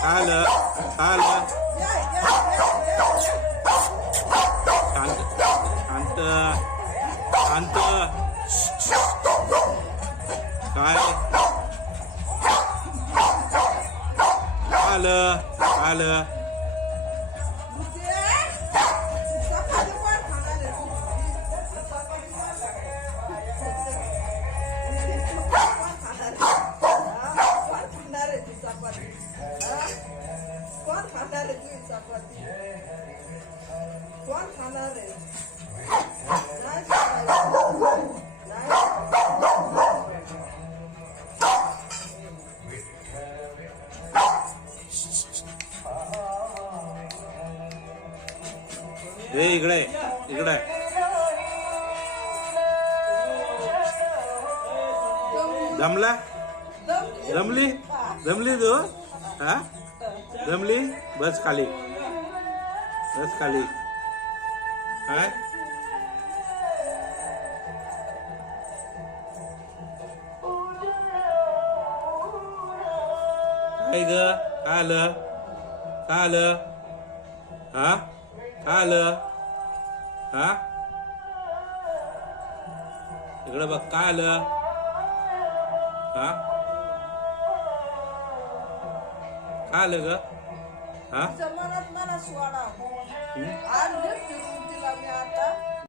Alle, alle. Tante, Tante, Tante. Drei. Alle, alle. चपाती कोण खाणार आहे नाही खाणार. नाही हे इकडे इकडे जमला दम- जमली जमली तू हा जमली बस खाली. बस खाली. काय काय ग? काय आलं? काय आलं? हा? काय आलं? हा? इकडं बघ काय आलं? हा? काय आलं ग. हा? मनात मला सोडा. तिला मी आता.